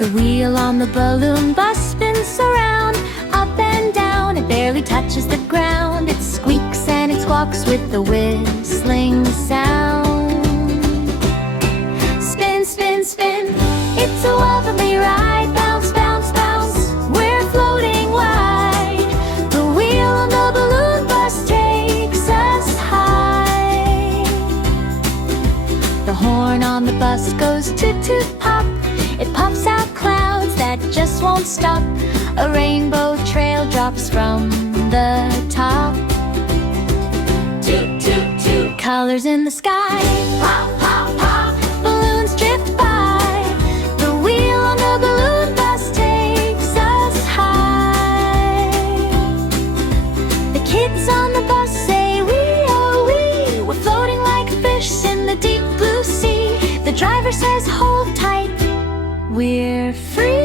The wheel on the balloon bus spins around, up and down, it barely touches the ground. It squeaks and it squawks with the whistling sound. Spin, spin, spin, it's a welcoming ride. Bounce, bounce, bounce, we're floating wide. The wheel on the balloon bus takes us high. The horn on the bus goes toot toot pop. It pops out clouds that just won't stop. A rainbow trail drops from the top. Toot, toot, toot, colors in the sky. Pop, pop, pop, balloons drift by. The wheel on the balloon bus takes us high. The kids on the bus say wee oh wee. We're floating like fish in the deep blue sea. The driver says hold tight, we're free.